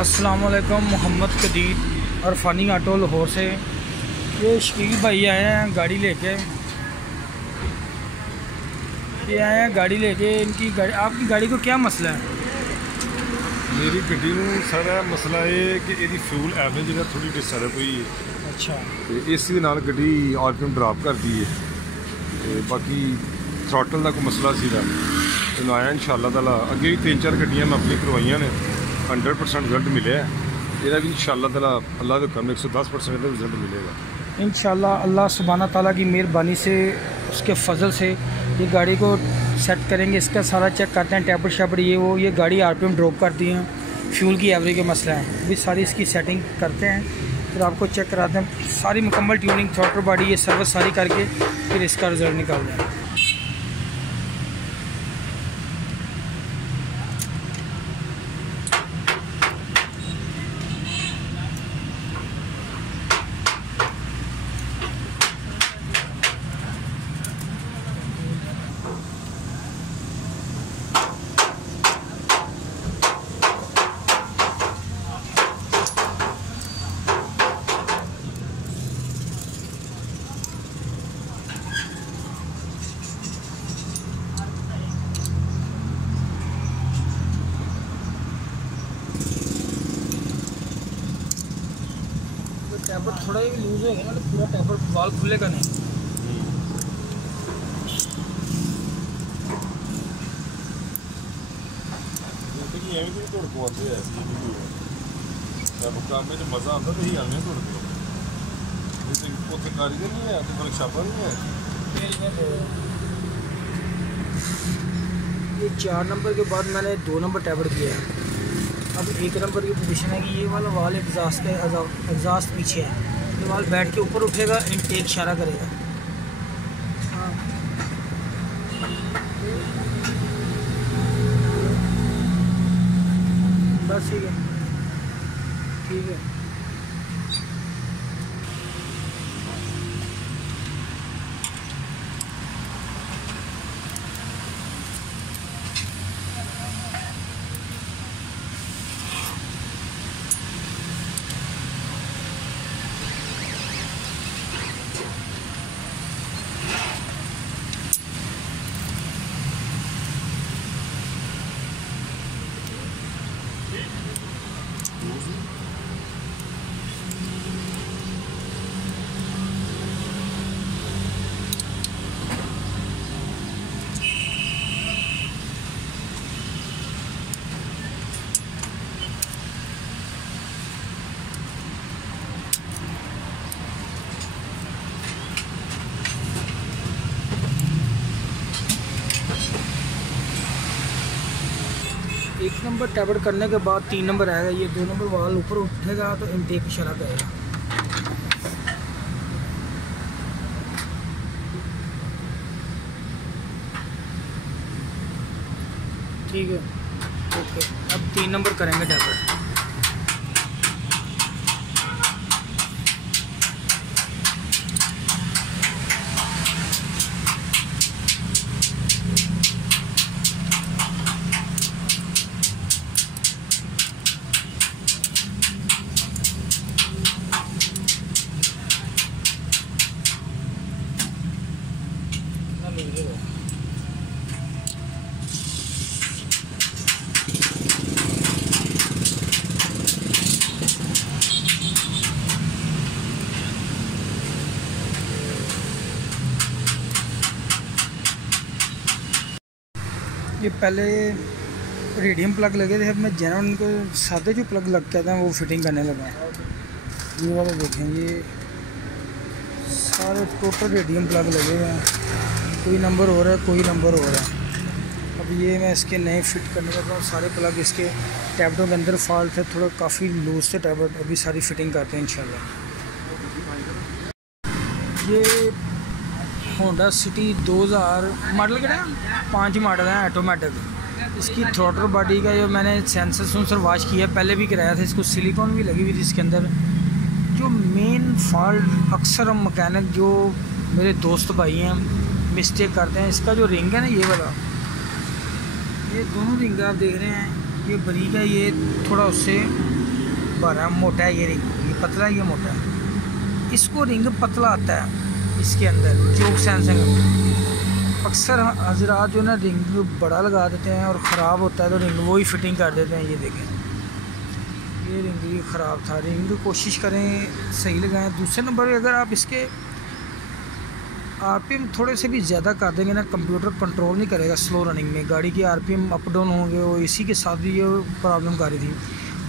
अस्सलाम वालेकुम। मोहम्मद कदीर और फ़नी ऑटो लाहौर से ये शकील भाई आए हैं गाड़ी लेके। ये आए हैं गाड़ी लेके। इनकी गाड़ी, आपकी गाड़ी को क्या मसला है? मेरी गड्डी नूं सर मसला ये कि इसकी फ्यूल एवरेज का थोड़ी डिस्टर्ब हुई है। अच्छा। तो इस नाल गड्डी आरपीएम ड्रॉप कर दी है। तो बाकी थ्रॉटल का कोई मसला सीधा तो आया इंशाअल्लाह ताला। अगे भी 3-4 गड्डियां मैं अपनी करवाइयां ने, 100% रिजल्ट मिले है। ये भी इंशाअल्लाह ताला अल्लाह के कम 110% रिजल्ट मिलेगा इंशाअल्लाह। अल्लाह सुब्हाना ताला की मेहरबानी से, उसके फजल से ये गाड़ी को सेट करेंगे। इसका सारा चेक करते हैं, टैपर शैपर ये वो। ये गाड़ी आरपीएम ड्रॉप कर दी है, फ्यूल की एवरेज का मसला है। अभी सारी इसकी सेटिंग करते हैं, फिर आपको चेक कराते हैं। सारी मुकम्मल ट्यूनिंग, थ्रॉटल बॉडी, ये सर्विस सारी करके फिर इसका रिजल्ट निकालते हैं। टैपर थोड़ा ही लूज हो गया ना, तो पूरा टैपर वाल खुलेगा नहीं। मजा आता तो ही तोड़ कारीगर नहीं है, तो छापा नहीं है। ये 4 नंबर के बाद मैंने 2 नंबर टैपर किया है। अब 1 नंबर की पोजीशन है कि ये वाला वाल एग्जॉस्ट पीछे है। ये वाल बैठ के ऊपर उठेगा, इनटेक इशारा करेगा। हाँ। बस ठीक है, ठीक है। एक नंबर टैपर करने के बाद 3 नंबर आएगा। ये 2 नंबर वाल ऊपर उठेगा तो इनटेक इशारा करेगा। ठीक है, ओके। अब 3 नंबर करेंगे टैपर। ये पहले रेडियम प्लग लगे थे, अब मैं जेन्युइन को सादे जो प्लग लग के आते हैं वो फिटिंग करने लगा। ये वाला देखें, ये सारे टोटल रेडियम प्लग लगे हुए हैं। कोई नंबर हो रहा है, कोई नंबर हो रहा है। अब ये मैं इसके नए फिट करने लगा हूँ। सारे प्लग इसके टैबलेटों के अंदर फॉल्ट है, थोड़ा काफ़ी लूज थे टैबलेट। अभी सारी फिटिंग करते हैं इंशाल्लाह। ये होंडा सिटी 2000 मॉडल क्या है, 5 मॉडल है ऑटोमेटिक। इसकी थ्रॉटल बॉडी का जो मैंने सेंसर वॉश किया, पहले भी कराया था। इसको सिलिकॉन भी लगी हुई थी इसके अंदर। जो मेन फॉल्ट अक्सर हम मकैनिक जो मेरे दोस्त भाई हैं मिस्टेक करते हैं, इसका जो रिंग है ना, ये वाला, ये दोनों रिंग आप देख रहे हैं, ये बरीक है, ये थोड़ा उससे बारह मोटा है ये रिंग, ये पतला है ये मोटा है। इसको रिंग पतला आता है इसके अंदर चोक सेंसिंग। अक्सर हजरात जो ना रिंग बड़ा लगा देते हैं और ख़राब होता है तो रिंग वो ही फिटिंग कर देते हैं। ये देखें ये रिंग भी ख़राब था, रिंग कोशिश करें सही लगाएं। दूसरे नंबर पे अगर आप इसके आरपीएम थोड़े से भी ज़्यादा कर देंगे ना, कंप्यूटर कंट्रोल नहीं करेगा स्लो रनिंग में, गाड़ी की आरपीएम अप डाउन होंगे। वो इसी के साथ भी ये प्रॉब्लम कर रही थी।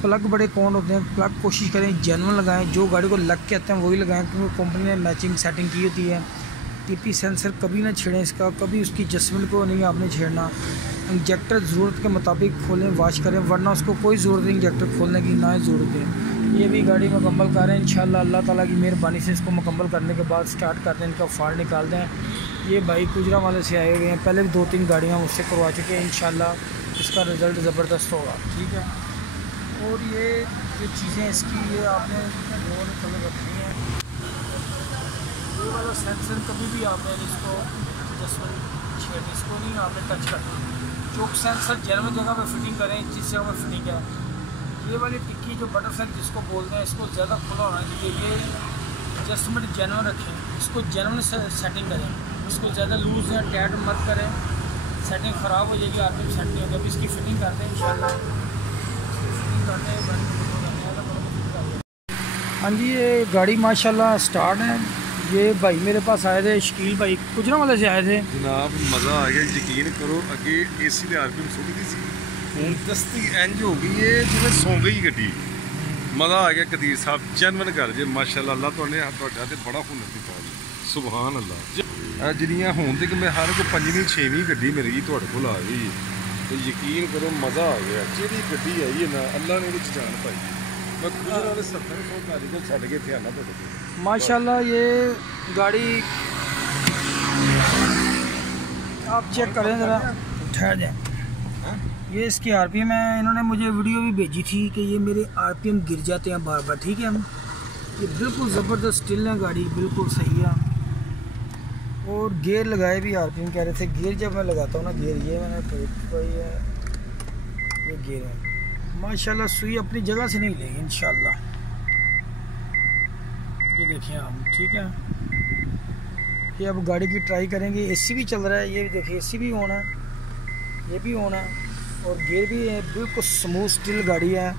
प्लग बड़े कौन होते हैं, प्लग कोशिश करें जेन्युइन लगाएं, जो गाड़ी को लग के आते हैं वही लगाएं, क्योंकि कंपनी ने मैचिंग सेटिंग की होती है। टीपी सेंसर कभी ना छेड़ें इसका, कभी उसकी एडजस्टमेंट को नहीं आपने छेड़ना। इंजेक्टर ज़रूरत के मुताबिक खोलें, वॉश करें, वरना उसको कोई ज़रूरत नहीं इंजेक्टर खोलने की, ना ही ज़रूरत है। ये भी गाड़ी मुकम्मल कर रहे हैं इंशाल्लाह। अल्लाह ताला की मेहरबानी से इसको मुकम्मल करने के बाद स्टार्ट कर दें, इनका फॉल्ट निकाल दें। ये भाई गुजरा वाले से आए हुए हैं, पहले भी 2-3 गाड़ियाँ मुझसे करवा चुके हैं। इंशाल्लाह इसका रिज़ल्ट ज़बरदस्त होगा, ठीक है। और ये जो चीज़ें इसकी ये आपने रोड कलर रखनी है। ये वाला सेंसर कभी भी आपने इसको छेड़नी, इसको नहीं आपने टच करना। चोक सेंसर जेन्युइन जगह पर फिटिंग करें, जिस जगह पर फिटिंग है। ये वाली टिक्की जो बटरफ्लाई जिसको बोलते हैं, इसको ज़्यादा खुला होना चाहिए। ये एडजस्टमेंट जेन्युइन रखें, इसको जेन्युइन सेटिंग करें, इसको ज़्यादा लूज़ या टाइट मत करें, सेटिंग ख़राब हो जाएगी, आरपीएम सेट नहीं होगा। अभी इसकी फिटिंग करते हैं इंशाल्लाह। हाँ जी, ये गाड़ी माशाल्लाह स्टार्ट है। ये भाई मेरे पास आए थे, शकील भाई गुजरा वाले से आए थे जनाब। मज़ा आ गया, यकीन करो। अगे एसी दे आरपीएम सुटदी सी, हुण दस्ती इंज हो गई है जिवें सौ गई गड्डी। मज़ा आ गया कदीर साहब, जेन्युइन कर जे माशाल्लाह। अल्लाह तुहाडा ते बड़ा हुनर दिता जी, सुभान अल्लाह। जिहड़ियां हुण तक मैं हर कोई 5वीं 6वीं गड्डी मेरी तुहाडे कोल आ गई तो यकीन करो मज़ा आ गया। जिहड़ी गड्डी आई है ना, अल्लाह ने उहदे च जान पाई। मैं गुजरा वाले 70 कारीगर छड्ड के इत्थे आना तुहाडे कोल माशाल्लाह। ये गाड़ी आप चेक करें ज़रा, ठहर जाए। ये इसकी आरपीएम है, इन्होंने मुझे वीडियो भी भेजी थी कि ये मेरे आरपीएम गिर जाते हैं बार बार, ठीक है। ये बिल्कुल ज़बरदस्त स्टिल है गाड़ी, बिल्कुल सही है। और गियर लगाए भी आरपीएम कह रहे थे। गियर जब मैं लगाता हूँ ना, गियर ये मैंने है, ये गियर है माशाल्लाह। सुई अपनी जगह से नहीं लेगी इंशाल्लाह। ये देखिए आप, ठीक है। ये अब गाड़ी की ट्राई करेंगे। एसी भी चल रहा है, ये देखिए एसी भी ऑन है, ये भी ऑन है और गियर भी है, बिल्कुल स्मूथ स्टिल गाड़ी है।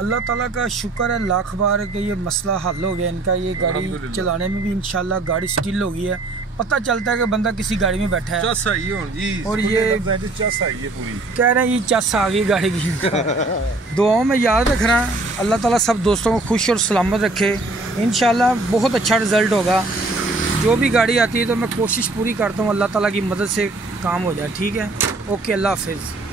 अल्लाह ताला का शुक्र है लाख बार कि ये मसला हल हो गया इनका। ये गाड़ी चलाने में भी इंशाल्लाह गाड़ी स्टिल हो गई है। पता चलता है कि बंदा किसी गाड़ी में बैठा है। चस आई है जी, और ये चस आई है पूरी, कह रहे हैं ये चस आ गई गाड़ी की। दुआओं में याद रखना, अल्लाह ताला सब दोस्तों को खुश और सलामत रखे। इंशाल्लाह बहुत अच्छा रिज़ल्ट होगा। जो भी गाड़ी आती है तो मैं कोशिश पूरी करता हूँ अल्लाह ताला की मदद से काम हो जाए, ठीक है। ओके, अल्लाह हाफिज़।